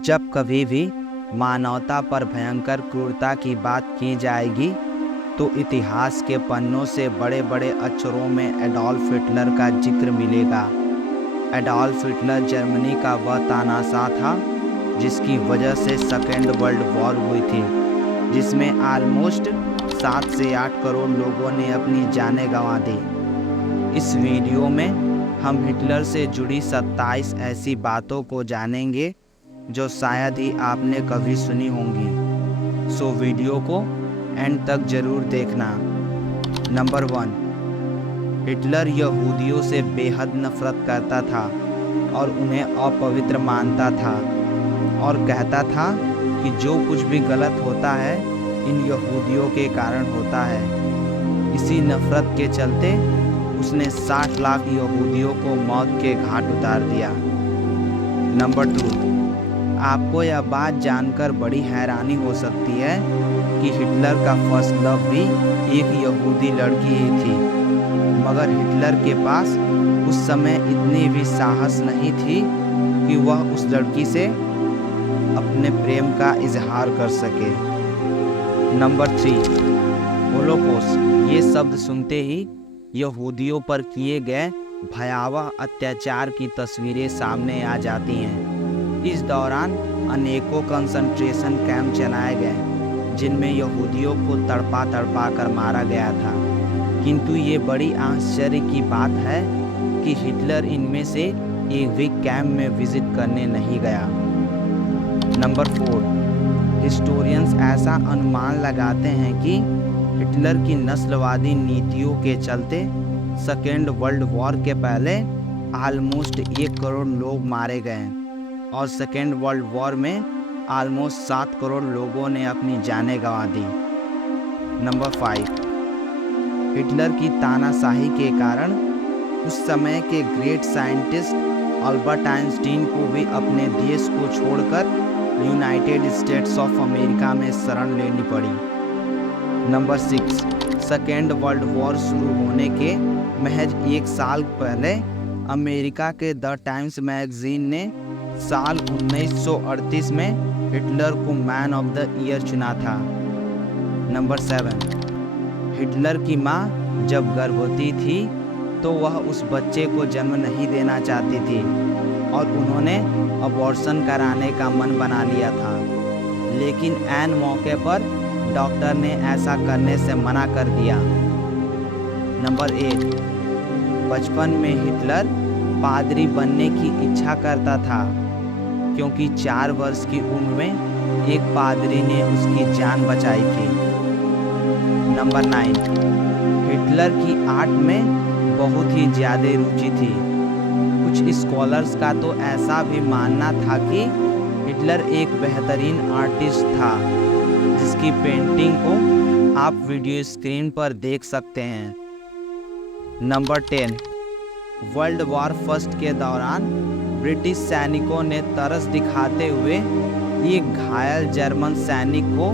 जब कभी भी मानवता पर भयंकर क्रूरता की बात की जाएगी तो इतिहास के पन्नों से बड़े बड़े अक्षरों में एडॉल्फ हिटलर का जिक्र मिलेगा। एडॉल्फ हिटलर जर्मनी का वह तानाशाह था जिसकी वजह से सेकेंड वर्ल्ड वॉर हुई थी, जिसमें ऑलमोस्ट 7 से 8 करोड़ लोगों ने अपनी जानें गंवा दी। इस वीडियो में हम हिटलर से जुड़ी 27 ऐसी बातों को जानेंगे जो शायद ही आपने कभी सुनी होंगी। सो वीडियो को एंड तक जरूर देखना। नंबर 1, हिटलर यहूदियों से बेहद नफरत करता था और उन्हें अपवित्र मानता था और कहता था कि जो कुछ भी गलत होता है इन यहूदियों के कारण होता है। इसी नफरत के चलते उसने 60 लाख यहूदियों को मौत के घाट उतार दिया। नंबर 2, आपको यह बात जानकर बड़ी हैरानी हो सकती है कि हिटलर का फर्स्ट लव भी एक यहूदी लड़की ही थी, मगर हिटलर के पास उस समय इतनी भी साहस नहीं थी कि वह उस लड़की से अपने प्रेम का इजहार कर सके। Number 3, Holocaust. ये शब्द सुनते ही यहूदियों पर किए गए भयावह अत्याचार की तस्वीरें सामने आ जाती हैं। इस दौरान अनेकों कंसंट्रेशन कैंप चलाए गए जिनमें यहूदियों को तड़पा तड़पा कर मारा गया था, किंतु ये बड़ी आश्चर्य की बात है कि हिटलर इनमें से एक भी कैंप में विजिट करने नहीं गया। नंबर 4, हिस्टोरियंस ऐसा अनुमान लगाते हैं कि हिटलर की नस्लवादी नीतियों के चलते सेकेंड वर्ल्ड वॉर के पहले ऑलमोस्ट 1 करोड़ लोग मारे गए और सेकेंड वर्ल्ड वॉर में ऑलमोस्ट 7 करोड़ लोगों ने अपनी जानें गंवा दी। नंबर 5, हिटलर की तानाशाही के कारण उस समय के ग्रेट साइंटिस्ट अल्बर्ट आइंस्टीन को भी अपने देश को छोड़कर यूनाइटेड स्टेट्स ऑफ अमेरिका में शरण लेनी पड़ी। नंबर 6, सेकेंड वर्ल्ड वॉर शुरू होने के महज 1 साल पहले अमेरिका के द टाइम्स मैगजीन ने साल 1938 में हिटलर को मैन ऑफ द ईयर चुना था। नंबर 7, हिटलर की मां जब गर्भवती थी तो वह उस बच्चे को जन्म नहीं देना चाहती थी और उन्होंने अबॉर्शन कराने का मन बना लिया था, लेकिन ऐन मौके पर डॉक्टर ने ऐसा करने से मना कर दिया। नंबर 8, बचपन में हिटलर पादरी बनने की इच्छा करता था, क्योंकि 4 वर्ष की उम्र में एक पादरी ने उसकी जान बचाई थी। नंबर 9, हिटलर की आर्ट में बहुत ही ज़्यादा रुचि थी। कुछ स्कॉलर्स का तो ऐसा भी मानना था कि हिटलर एक बेहतरीन आर्टिस्ट था, जिसकी पेंटिंग को आप वीडियो स्क्रीन पर देख सकते हैं। नंबर 10, वर्ल्ड वॉर फर्स्ट के दौरान ब्रिटिश सैनिकों ने तरस दिखाते हुए एक घायल जर्मन सैनिक को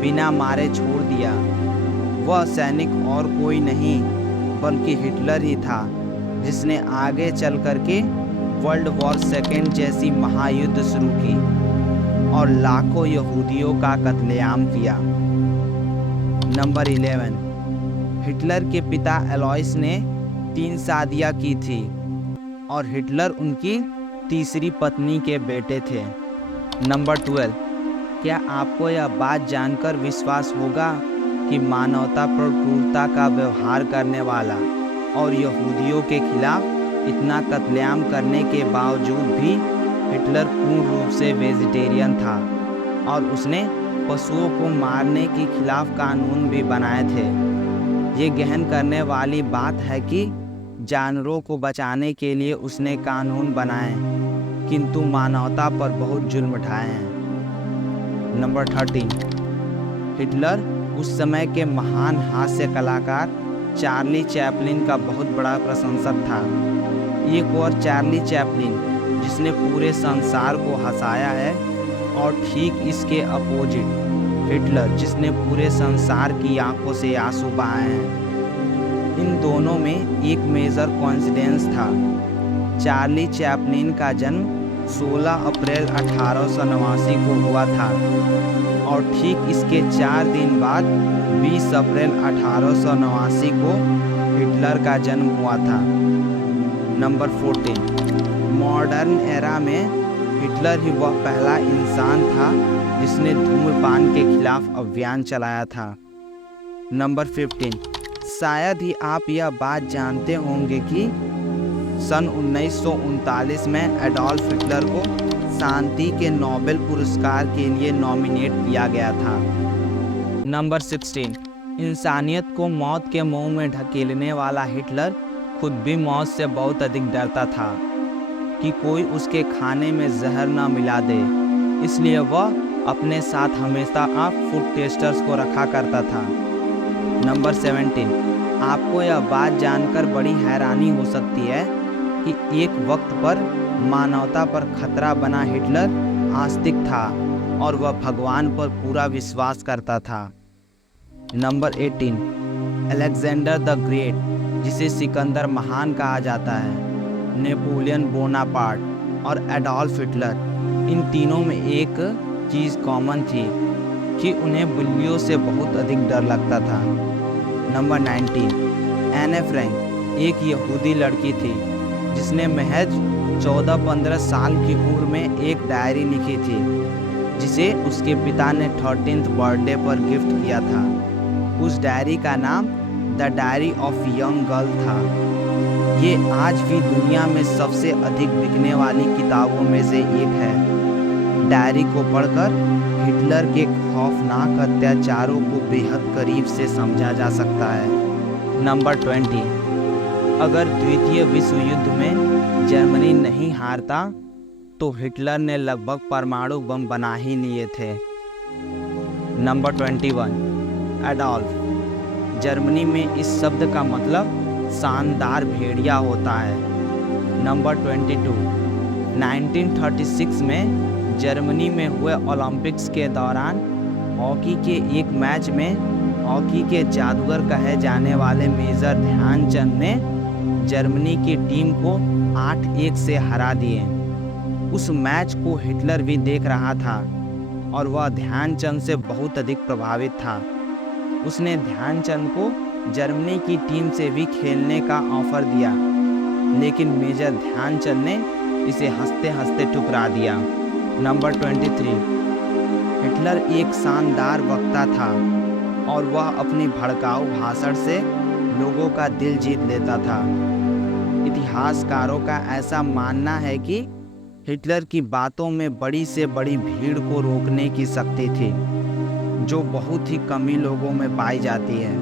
बिना मारे छोड़ दिया। वह सैनिक और कोई नहीं बल्कि हिटलर ही था, जिसने आगे चल कर के वर्ल्ड वॉर सेकेंड जैसी महायुद्ध शुरू की और लाखों यहूदियों का कत्लेआम किया। नंबर 11, हिटलर के पिता एलॉइस ने 3 शादियां की थी और हिटलर उनकी तीसरी पत्नी के बेटे थे। नंबर 12, क्या आपको यह बात जानकर विश्वास होगा कि मानवता पर क्रूरता का व्यवहार करने वाला और यहूदियों के खिलाफ इतना कत्लेआम करने के बावजूद भी हिटलर पूर्ण रूप से वेजिटेरियन था और उसने पशुओं को मारने के खिलाफ कानून भी बनाए थे। ये गहन करने वाली बात है कि जानवरों को बचाने के लिए उसने कानून बनाए, किंतु मानवता पर बहुत जुल्म उठाए हैं। नंबर 13, हिटलर उस समय के महान हास्य कलाकार चार्ली चैपलिन का बहुत बड़ा प्रशंसक था। एक और चार्ली चैपलिन जिसने पूरे संसार को हंसाया है, और ठीक इसके अपोजिट हिटलर जिसने पूरे संसार की आंखों से आंसू बहाए हैं। इन दोनों में एक मेजर कोइंसिडेंस था। चार्ली चैपलिन का जन्म 16 अप्रैल 1889 को हुआ था और ठीक इसके 4 दिन बाद 20 अप्रैल 1889 को हिटलर का जन्म हुआ था। नंबर 14, मॉडर्न एरा में हिटलर ही वह पहला इंसान था जिसने धूम्रपान के खिलाफ अभियान चलाया था। नंबर 15, शायद ही आप यह बात जानते होंगे कि सन 1939 में एडोल्फ हिटलर को शांति के नोबेल पुरस्कार के लिए नॉमिनेट किया गया था। नंबर 16, इंसानियत को मौत के मुंह में ढकेलने वाला हिटलर खुद भी मौत से बहुत अधिक डरता था कि कोई उसके खाने में जहर न मिला दे, इसलिए वह अपने साथ हमेशा फूड टेस्टर्स को रखा करता था। नंबर 17, आपको यह बात जानकर बड़ी हैरानी हो सकती है कि एक वक्त पर मानवता पर खतरा बना हिटलर आस्तिक था और वह भगवान पर पूरा विश्वास करता था। नंबर 18, अलेक्जेंडर द ग्रेट, जिसे सिकंदर महान कहा जाता है, नेपोलियन बोनापार्ट और एडोल्फ हिटलर, इन तीनों में एक चीज़ कॉमन थी कि उन्हें बिल्लियों से बहुत अधिक डर लगता था। नंबर 19, एने फ्रैंक एक यहूदी लड़की थी जिसने महज 14-15 साल की उम्र में एक डायरी लिखी थी जिसे उसके पिता ने 13th बर्थडे पर गिफ्ट किया था। उस डायरी का नाम the diary of young girl था। ये आज भी दुनिया में सबसे अधिक बिकने वाली किताबों में से एक है। डायरी को पढ़कर हिटलर के खौफनाक अत्याचारों को बेहद करीब से समझा जा सकता है। नंबर 20, अगर द्वितीय विश्व युद्ध में जर्मनी नहीं हारता तो हिटलर ने लगभग परमाणु बम बना ही लिए थे। Number 21, Adolf. जर्मनी में इस शब्द का मतलब शानदार भेड़िया होता है। नंबर 22, 1936 में जर्मनी में हुए ओलंपिक्स के दौरान हॉकी के एक मैच में हॉकी के जादूगर कहे जाने वाले मेजर ध्यानचंद ने जर्मनी की टीम को 8-1 से हरा दिए। उस मैच को हिटलर भी देख रहा था और वह ध्यानचंद से बहुत अधिक प्रभावित था। उसने ध्यानचंद को जर्मनी की टीम से भी खेलने का ऑफर दिया, लेकिन मेजर ध्यानचंद ने इसे हंसते हंसते ठुकरा दिया। नंबर 23, हिटलर एक शानदार वक्ता था और वह अपनी भड़काऊ भाषण से लोगों का दिल जीत लेता था। इतिहासकारों का ऐसा मानना है कि हिटलर की बातों में बड़ी से बड़ी भीड़ को रोकने की शक्ति थी, जो बहुत ही कम ही लोगों में पाई जाती है।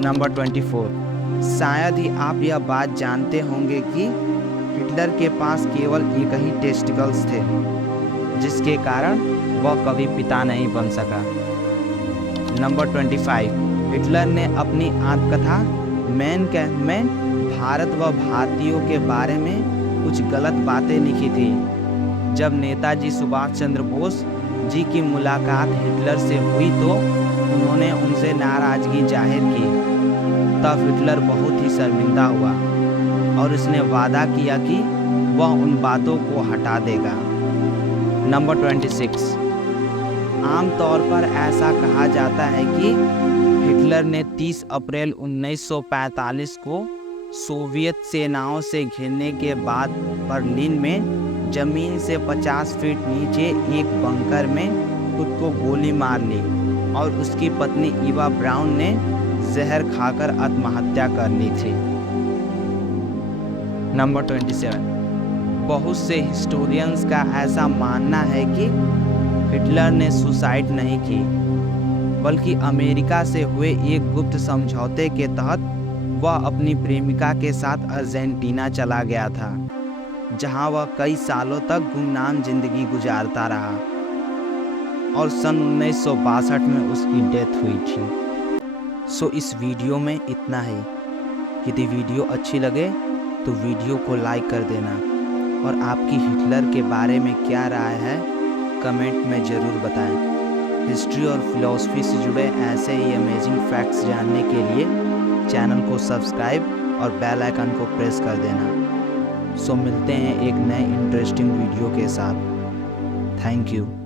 नंबर 24, शायद ही आप यह बात जानते होंगे कि हिटलर के पास केवल एक ही टेस्टिकल्स थे, जिसके कारण वह कभी पिता नहीं बन सका। नंबर 25, हिटलर ने अपनी आत्मकथा मैन कैम्प में भारत व भारतीयों के बारे में कुछ गलत बातें लिखी थी। जब नेताजी सुभाष चंद्र बोस जी की मुलाकात हिटलर से हुई तो उन्होंने उनसे नाराजगी जाहिर की। तब हिटलर बहुत ही शर्मिंदा हुआ और उसने वादा किया कि वह उन बातों को हटा देगा। नंबर 26, आमतौर पर ऐसा कहा जाता है कि हिटलर ने 30 अप्रैल 1945 को सोवियत सेनाओं से घिरने के बाद बर्लिन में जमीन से 50 फीट नीचे एक बंकर में खुद को गोली मार ली और उसकी पत्नी इवा ब्राउन ने जहर खाकर आत्महत्या कर ली थी। नंबर 27, बहुत से हिस्टोरियंस का ऐसा मानना है कि हिटलर ने सुसाइड नहीं की, बल्कि अमेरिका से हुए एक गुप्त समझौते के तहत वह अपनी प्रेमिका के साथ अर्जेंटीना चला गया था, जहां वह कई सालों तक गुमनाम जिंदगी गुजारता रहा और सन 1962 में उसकी डेथ हुई थी। सो इस वीडियो में इतना ही। यदि वीडियो अच्छी लगे तो वीडियो को लाइक कर देना और आपकी हिटलर के बारे में क्या राय है कमेंट में ज़रूर बताएं। हिस्ट्री और फिलॉसफी से जुड़े ऐसे ही अमेजिंग फैक्ट्स जानने के लिए चैनल को सब्सक्राइब और बेल आइकन को प्रेस कर देना। सो मिलते हैं एक नए इंटरेस्टिंग वीडियो के साथ। Thank you.